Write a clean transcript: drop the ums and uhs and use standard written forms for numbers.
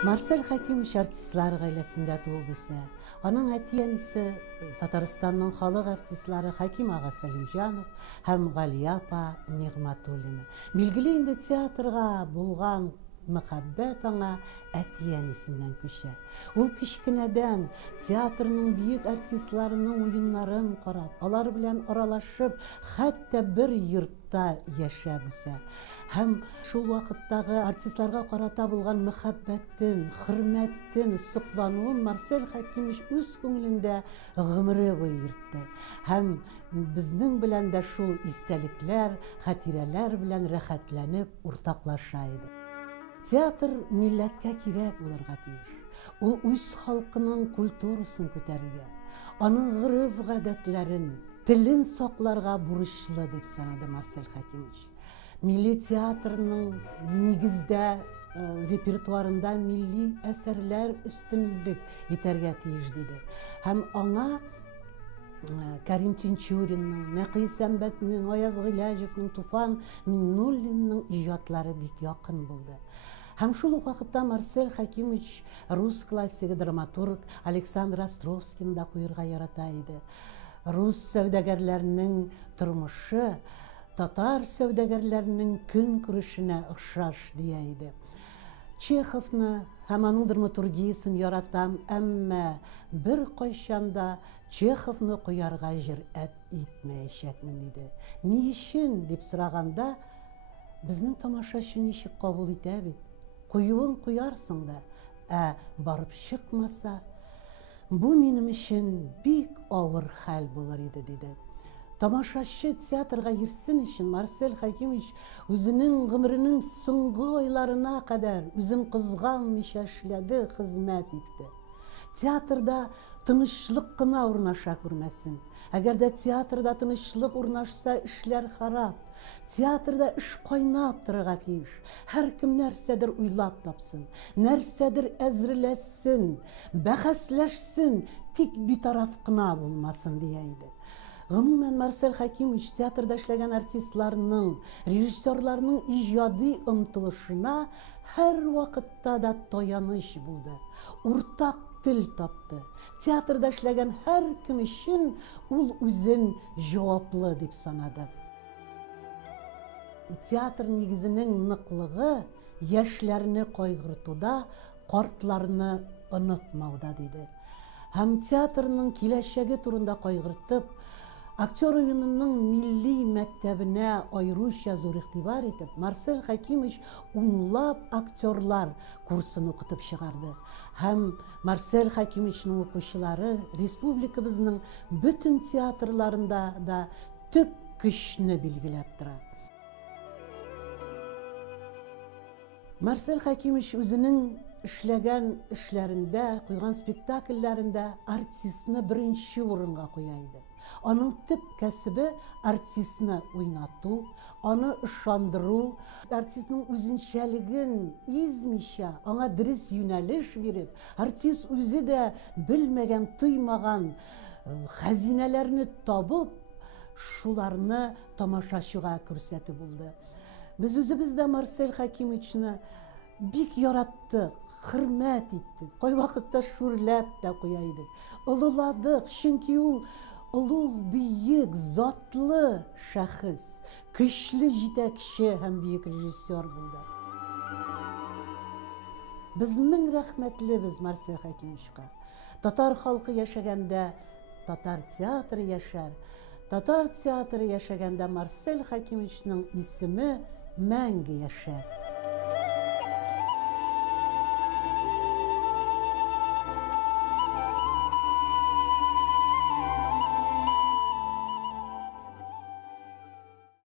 Марсель Хәкимович артистлар гаиләсендә туып үсә. Аның әти-әнисе Татарстанның халык артистлары Хәким ага Сәлимҗанов һәм Галия апа Нигъмәтуллина. Билгеле инде театрга булган мәхәббәт аңа әти-әнисеннән күчә. Ул кичкенәдән театрның бөек артистларының уеннарын карап, алар белән аралашып, хәтта бер йортта яшәп үсә. Һәм шул вакыттагы артистларга карата булган мәхәббәтен, хөрмәтен, соклануын Марсель Хәкимович үз күңелендә гомере буе йөртте. Һәм безнең белән дә шул истәлекләр, хатирәләр белән рәхәтләнеп уртаклаша иде. Театр милләткә кирәк булырга тиеш. Ул үз халкының культурасын күтәрергә, аның гырыф-гадәтләрен, телен сакларга бурычлы дип санады Марсель Хәкимович. Милли театрның нигездә репертуарында милли әсәрләр өстенлек итәргә тиеш диде. Һәм аңа Кәрим Тинчуринның, Нәкый Сәмбәтнең, Аяз Гыйләҗевнең, Туфан Миннуллинның иҗатлары бик якын булды. Һәм шул ук вакытта Марсель Хәкимович рус классигы драматург Александр Островскийны да куярга ярата иде. Рус сәүдәгәрләренең тормышы татар сәүдәгәрләренең көн күрешенә охшаш дия иде. Чеховны һәм аның драматургиясын яратам, әмма бер кайчанда Чеховны куярга җөрьәт итмәячәкмен диде. Ни өчен дип сораганда, безнең тамашачы ничек кабул итә бит? Куюын куярсың да, барып чыкмаса, бу минем өчен бик авыр хәл булыр иде диде. Тамашачы театрга йөрсен өчен Марсель Хәкимович үзенең гомеренең соңгы айларына кадәр үзен кызганмыйча эшләде, хезмәт итте. Театрда тынычлык кына урнаша күрмәсен. Әгәр дә театрда тынычлык урнашса, эшләр харап. Театрда эш кайнап торырга тиеш. Һәркем нәрсәдер уйлап тапсын, нәрсәдер әзерләсен, бәхәсләшсен, тик битараф кына булмасын дия иде. Гомумән Марсель Хәкимович театрда эшләгән артистларның, режиссерларның иҗади омтылышына һәр вакытта да таяныч булды. Уртак тел тапты. Театрда эшләгән һәр кем өчен ул үзен җаваплы дип санады. Театр нигезенең ныклыгы яшьләрне кайгыртуда, картларны онытмауда диде. Һәм театрның киләчәге турында кайгыртып, актер уенының милли мәктәбенә аеруча зур игътибар итеп, Марсель Хәкимович унлап актерлар курсын укытып чыгарды. Һәм Марсель Хәкимовичның укучылары республикабызның бөтен театрларында да төп көчне билгеләп тора. Марсель Хәкимович үзенең эшләгән эшләрендә, куйган спектакльләрендә артистны беренче урынга куя иде. Аның төп кәсебе артистны уйнату, аны ышандыру, артистның үзенчәлеген измичә, аңа дөрес юнәлеш биреп, артист үзе дә белмәгән, тоймаган хәзинәләрне табып, шуларны тамашачыга күрсәтеп булды. Без үзебез дә Марсель Хәкимовичны бик яраттык, хөрмәт иттек, кай вакытта шүрләп тә куя идек, олыладык, чөнки ул улуг, бийек, затлы шәхес, көчле җитәкче һәм бийек режиссер булды. Без мең рәхмәтлебез Марсель Хәкимовичка. Татар халкы яшәгәндә татар театры яшәр, татар театры яшәгәндә Марсель Хәкимовичның исеме мәңге яшәр.